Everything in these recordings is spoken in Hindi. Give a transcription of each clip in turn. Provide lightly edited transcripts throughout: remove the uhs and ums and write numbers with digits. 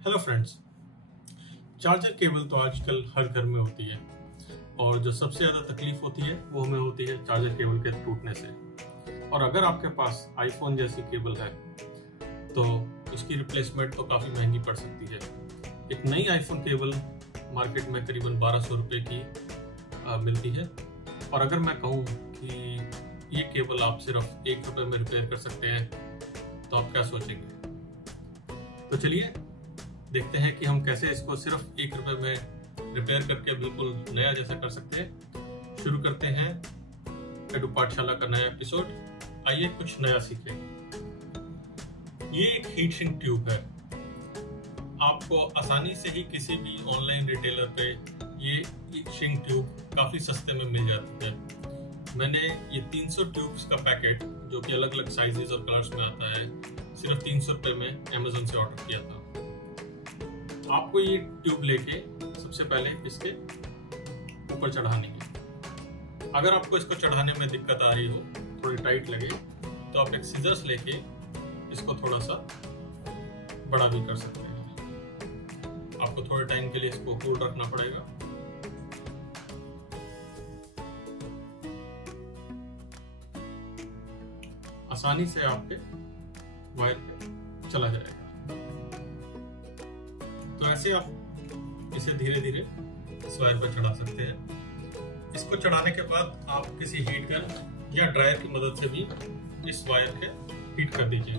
Hello friends. चार्जर केबल तो आजकल हर घर में होती है और जो सबसे ज़्यादा तकलीफ होती है वो हमें होती है चार्जर केबल के टूटने से। और अगर आपके पास आईफोन जैसी केबल है तो उसकी रिप्लेसमेंट तो काफ़ी महंगी पड़ सकती है। एक नई आईफोन केबल मार्केट में करीबन 1200 रुपये की मिलती है और अगर मैं कहूँ कि ये केबल आप सिर्फ 1 रुपये में रिपेयर कर सकते हैं तो आप क्या सोचेंगे। तो चलिए देखते हैं कि हम कैसे इसको सिर्फ 1 रुपये में रिपेयर करके बिल्कुल नया जैसा कर सकते हैं। शुरू करते हैं एडू पाठशाला का नया एपिसोड। आइए कुछ नया सीखें। ये एक हीट सिंक ट्यूब है। आपको आसानी से ही किसी भी ऑनलाइन रिटेलर पे ये सिंक ट्यूब काफ़ी सस्ते में मिल जाती है। मैंने ये 300 ट्यूब्स का पैकेट जो कि अलग अलग साइजेस और कलर्स में आता है सिर्फ 300 रुपये में अमेजोन से ऑर्डर किया था। आपको ये ट्यूब लेके सबसे पहले इसके ऊपर चढ़ानी है। अगर आपको इसको चढ़ाने में दिक्कत आ रही हो, थोड़ी टाइट लगे, तो आप एक सीजर्स लेके इसको थोड़ा सा बड़ा भी कर सकते हैं। आपको थोड़े टाइम के लिए इसको होल्ड रखना पड़ेगा। आसानी से आपके वायर पे चला जाएगा। तो ऐसे आप इसे धीरे धीरे इस वायर पर चढ़ा सकते हैं। इसको चढ़ाने के बाद आप किसी हीट गन या ड्रायर की मदद से भी इस वायर के हीट कर दीजिए।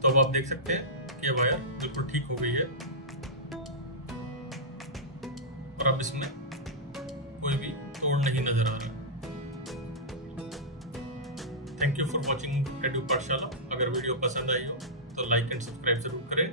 तो अब आप देख सकते हैं कि वायर बिल्कुल ठीक हो गई है और अब इसमें कोई भी तोड़ नहीं नजर आ रहा। Thank you for watching edu पाठशाला। अगर वीडियो पसंद आई हो तो लाइक एंड सब्सक्राइब जरूर करें।